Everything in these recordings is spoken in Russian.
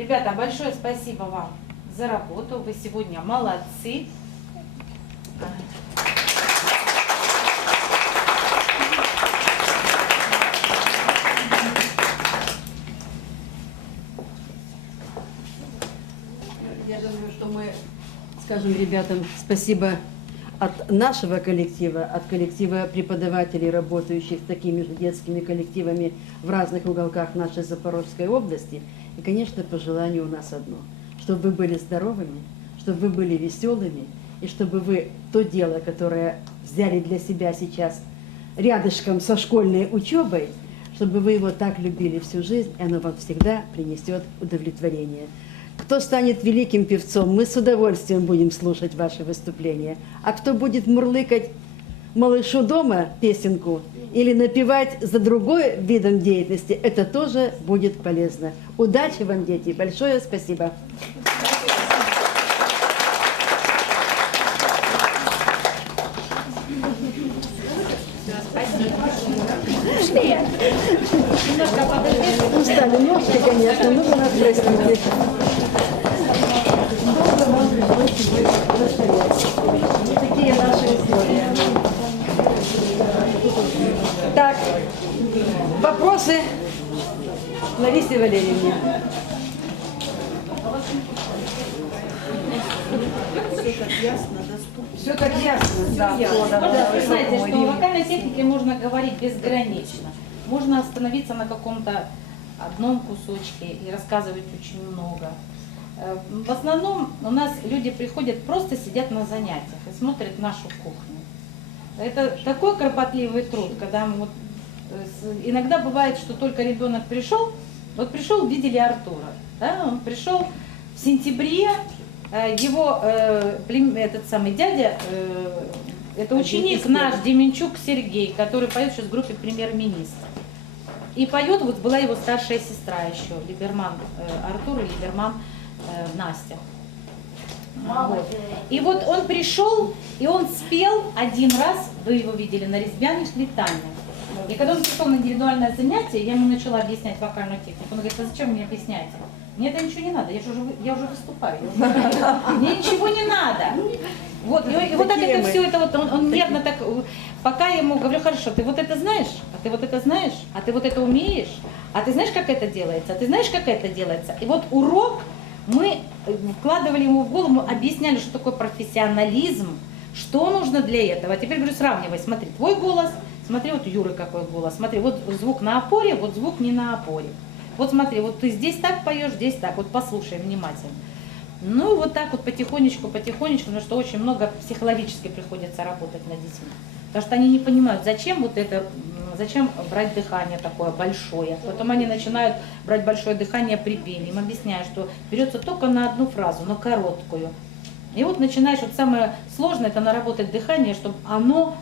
Ребята, большое спасибо вам за работу. Вы сегодня молодцы. Я думаю, что мы скажем ребятам спасибо от нашего коллектива, от коллектива преподавателей, работающих с такими же детскими коллективами в разных уголках нашей Запорожской области. И, конечно, пожелание у нас одно, чтобы вы были здоровыми, чтобы вы были веселыми, и чтобы вы то дело, которое взяли для себя сейчас рядышком со школьной учебой, чтобы вы его так любили всю жизнь, и оно вам всегда принесет удовлетворение. Кто станет великим певцом, мы с удовольствием будем слушать ваши выступления. А кто будет мурлыкать малышу дома песенку или напевать за другой видом деятельности, это тоже будет полезно. Удачи вам, дети! Большое спасибо! Устали ножки, конечно, ну вы нас простите. Ларисе Валерьевне. Все так ясно, да. Да, вы знаете, что в вокальной технике можно говорить безгранично. Можно остановиться на каком-то одном кусочке и рассказывать очень много. Э, В основном у нас люди приходят, просто сидят на занятиях и смотрят нашу кухню. Это такой кропотливый труд, когда мы вот, э, иногда бывает, что только ребенок пришел, вот пришел, видели Артура, да, он пришел в сентябре, э, его э, этот самый дядя, э, это Один ученик наш. Деменчук Сергей, который поет сейчас в группе премьер-министра. И поет, вот была его старшая сестра еще, Либерман э, Артур и Либерман э, Настя. Вот. И вот он пришел, и он спел один раз, вы его видели, на резьбяных летаниях. И когда он пришел на индивидуальное занятие, я ему начала объяснять вокальную технику. Он говорит, а зачем мне объясняете? Мне это ничего не надо, я же уже, я уже выступаю. я уже- Мне ничего не надо. Вот, и, и вот так это все, это вот он, он нервно так, э, пока я ему говорю, хорошо, ты вот это знаешь, а ты вот это знаешь, а ты вот это умеешь, а ты знаешь, как это делается, а ты знаешь, как это делается. И вот урок мы э, вкладывали ему в голову, мы объясняли, что такое профессионализм, что нужно для этого. А теперь говорю, сравнивай, смотри, твой голос, смотри, вот Юры какой голос, смотри, вот звук на опоре, вот звук не на опоре. Вот смотри, вот ты здесь так поешь, здесь так, вот послушай внимательно. Ну, вот так вот потихонечку, потихонечку, потому что очень много психологически приходится работать над детьми. Потому что они не понимают, зачем вот это, зачем брать дыхание такое большое. Потом они начинают брать большое дыхание при пении. Им объясняю, что берется только на одну фразу, на короткую. И вот начинаешь, вот самое сложное, это наработать дыхание, чтобы оно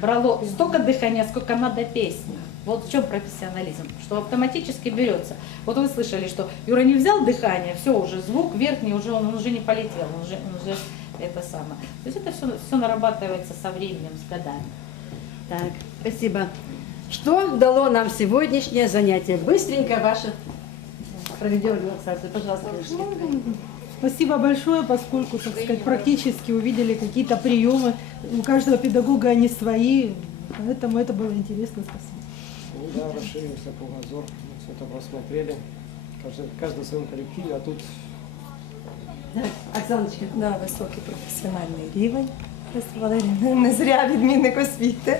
брало столько дыхания, сколько надо песни. Вот в чем профессионализм, что автоматически берется. Вот вы слышали, что Юра не взял дыхание, все уже звук верхний, уже он, он уже не полетел, он уже, он уже это самое. То есть это все, все нарабатывается со временем, с годами. Так, спасибо. Что дало нам сегодняшнее занятие? Быстренько ваше проведем релаксацию. Пожалуйста, Иришка. Спасибо большое, поскольку, так сказать, практически увидели какие-то приемы. У каждого педагога они свои, поэтому это было интересно. Спасибо. Ну да, расширился кругозор, мы все это просмотрели. Каждый, каждый в своем коллективе, а тут Так, Оксаночка. Да, високий професіональний рівень. Лариса Валеріївна, не зря відмінник освіти.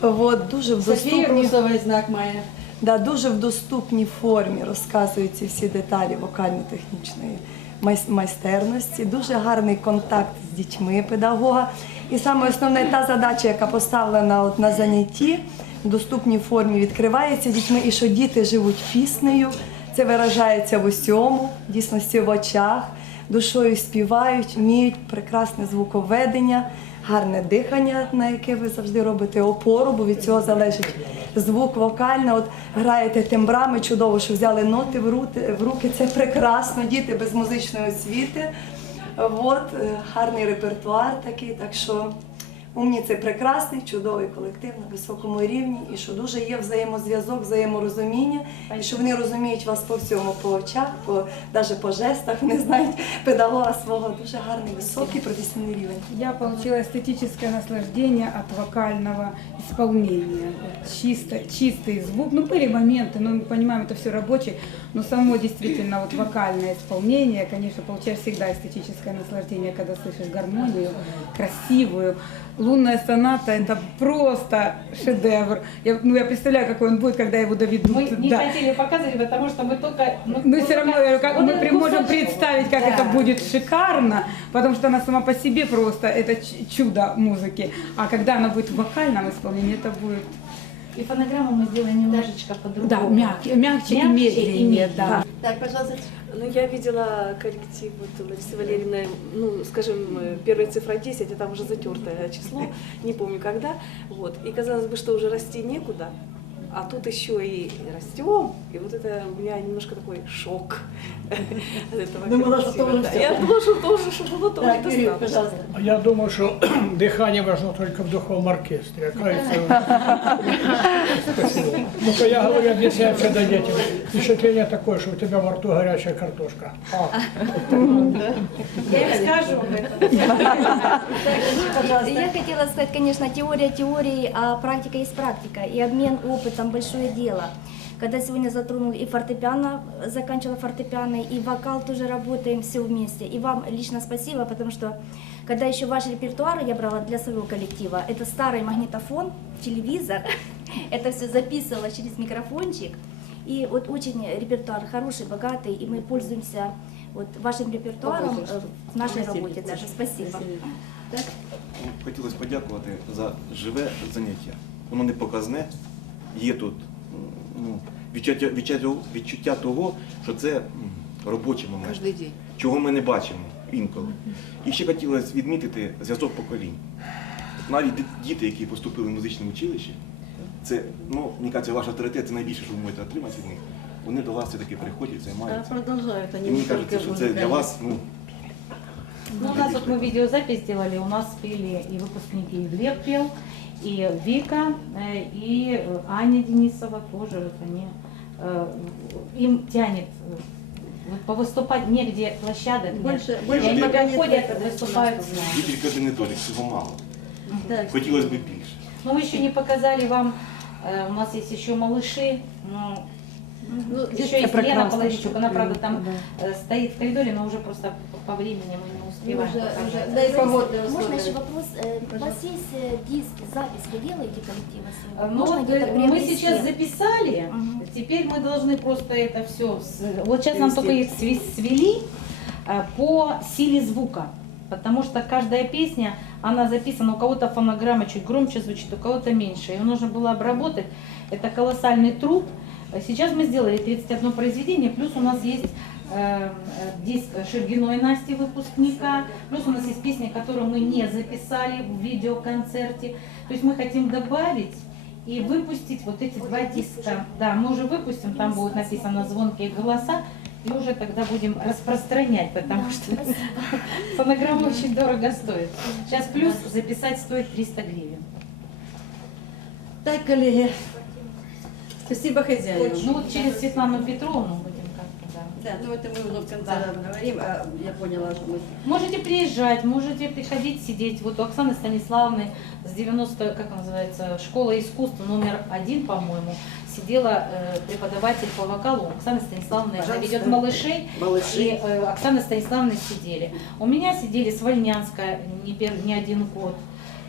От, дуже в Софія доступній, Русовий знак має. да, дуже в доступній формі розказуються всі деталі вокально-технічної майс- майстерності. Дуже гарний контакт з дітьми педагога. І саме основне та задача, яка поставлена от на занятті, в доступній формі відкривається дітьми, і що діти живуть піснею. Це виражається в усьому, дійсності в очах, душою співають, вміють прекрасне звуковедення, гарне дихання, на яке ви завжди робите опору, бо від цього залежить звук вокальна. От граєте тембрами, чудово, що взяли ноти в руки. Це прекрасно, діти без музичної освіти. От, е, гарний репертуар такий, так що Умні це прекрасний, чудовий колектив на високому рівні, і що дуже є взаємозв'язок, взаєморозуміння, і що вони розуміють вас по всьому, по очах, по навіть по жестах, вони знають педагога свого дуже гарний, високий професійний рівень. Я получила эстетическое наслаждение от вокального исполнения. Вот Чисто, чистый звук. Ну, были моменты, но мы понимаем, это все рабочий. Но само действительно вот вокальное исполнение, конечно, получаешь всегда эстетическое наслаждение, когда слышишь гармонию, красивую. Лунная соната – это просто шедевр. Я, ну, я представляю, какой он будет, когда его доведут. Мы не Да. хотели показывать, потому что мы только... ну, Ну, вот все равно, только- как мы при- можем представить, как Да. это будет шикарно, потому что она сама по себе просто это чудо музыки. А когда она будет в вокальном исполнении, это будет И фонограмму мы сделаем немножечко по-другому. да, мягче, мягче, и Мягче и медленнее. медленнее. Да. Так, пожалуйста. Ну, я видела коллектив вот Ларисы Валерьевны, ну, скажем, э, первая цифра 10, а там уже затертое число, не помню когда. Вот. И казалось бы, что уже расти некуда, а тут еще и растем, и вот это у меня немножко такой шок от этого Думала, что тоже. Я думала, что тоже, что было тоже достаточно. пожалуйста. А Я думаю, что дыхание важно только в духовом оркестре. Спасибо. Ну-ка, я говорю, объясняю всегда детям. Впечатление такое, что у тебя во рту горячая картошка. А, Я им скажу. Я хотела сказать, конечно, теория теории, а практика есть практика. И обмен опытом – большое дело. Когда сегодня затронул и фортепиано, заканчивала фортепиано, и вокал тоже работаем все вместе. И вам лично спасибо, потому что когда еще ваш репертуар я брала для своего коллектива, это старый магнитофон, телевизор, это все записывала через микрофончик. И вот очень репертуар хороший, богатый, и мы пользуемся вот вашим репертуаром э, в нашей работе даже. Спасибо. Хотілося подякувати за живе заняття. Воно не показне. Є тут ну, відчуття, відчуття, відчуття того, що це м, робочий момент, Кожний день. чого ми не бачимо інколи. І ще хотілося відмітити зв'язок поколінь. Навіть ди- діти, які поступили в музичне училище, це, ну, мені кажеться, ваш авторитет це найбільше, що ви можете отримати від них. Вони до вас все-таки приходять, Да, займаються. продолжают они. І мені не только кажеться, що це для музыкальные. вас, ну, Ну, у нас вот мы видеозапись сделали, у нас пели и выпускники, и Глеб пел, и Вика, э, и э, Аня Денисова тоже, вот они, э, им тянет э, вот повыступать негде площадок нет. Больше- и больше они пока нет приходят, выхода выступают у нас. с нами. є тільки один недолік, цього мало. Так. Хотілося б більше. Но мы еще не показали вам, э, у нас есть еще малыши, но Ну, еще здесь есть Лена прекрасно. Половичук, она, правда, там Да. э, стоит в коридоре, но уже просто по времени мы не успеваем. уже- уже- Да и погодные Можно еще вопрос? Э, У вас есть э, диск, запись, вы делаете коллектива своего? Ну Можно вот э, мы сейчас записали, Мгм. теперь мы должны просто это все. Вот сейчас нам только их свели по силе звука. Потому что каждая песня, она записана, у кого-то фонограмма чуть громче звучит, у кого-то меньше. Ее нужно было обработать. Это колоссальный труд. Сейчас мы сделали 31 произведение, плюс у нас есть диск Шергиной Насти, выпускника, плюс у нас есть песни, которые мы не записали в видеоконцерте. То есть мы хотим добавить и выпустить вот эти два диска. Да, мы уже выпустим, там будет написано «Звонкие голоса», и уже тогда будем распространять, потому что фонограмма очень дорого стоит. Сейчас плюс записать стоит 300 гривен. Так, коллеги. Спасибо хозяину. Ну вот через Светлану Петровну да. Ну это мы уже в конце Да. говорим, а я поняла, что мы... Можете приезжать, можете приходить сидеть. Вот у Оксаны Станиславны с 90, как называется, школа искусств номер один, по-моему, сидела э, преподаватель по вокалу Оксана Станиславовна, она ведет малышей, и э, Оксана Станиславовна сидели. У меня сидели с Вольнянска не, пер- не один год.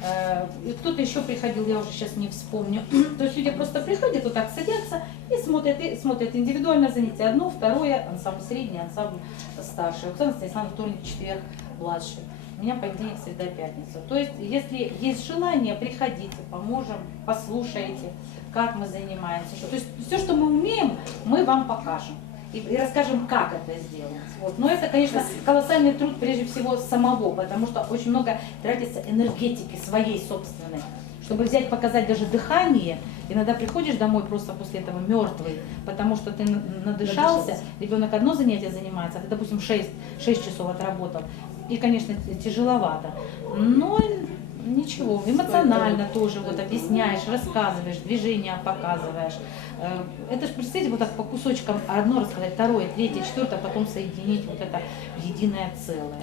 Э, кто-то еще приходил, я уже сейчас не вспомню. То есть люди просто приходят, вот так садятся и смотрят, смотрят индивидуальное занятие. Одно, второе, ансамбль средний, ансамбль старший. Оксана Станиславовна вторник, четверг, младший. У меня понедельник, среда, пятница. То есть, если есть желание, приходите, поможем, послушайте, как мы занимаемся. То есть, все, что мы умеем, мы вам покажем. И, и расскажем, как это сделать. Вот. Но это, конечно, колоссальный труд прежде всего самого, потому что очень много тратится энергетики своей собственной. Чтобы взять, показать даже дыхание, иногда приходишь домой просто после этого мертвый, потому что ты надышался, ребенок одно занятие занимается, а ты, допустим, 6, 6 часов отработал. И, конечно, тяжеловато. Но Ничего, эмоционально тоже вот объясняешь, рассказываешь, движения показываешь. Э, Это же, представьте, вот так по кусочкам одно рассказать, второе, третье, четвертое, а потом соединить вот это в единое целое.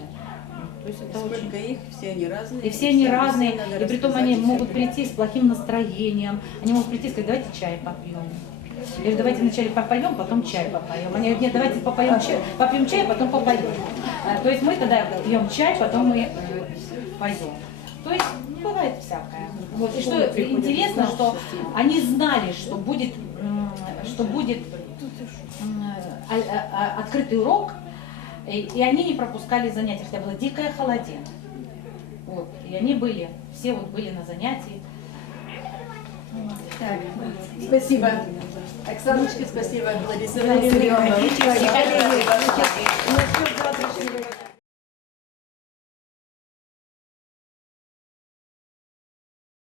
То есть это очень... Сколько их, все они разные. И все они всем разные, и при том они могут прийти с плохим настроением, они могут прийти и сказать, давайте чай попьем. Или давайте вначале попоем, потом чай попоем. Они говорят, нет, давайте попоем чай, попьем чай, потом попоем. А, То есть мы тогда пьем чай, потом мы э, поем. То есть бывает всякое. Вот. И что интересно, что они знали, что будет, м, что будет а- а- а- открытый урок, и, и они не пропускали занятия, хотя была дикая холодина. Вот. И они были, все вот были на занятии. Так, спасибо. Оксаночке спасибо, начнем завтрашнего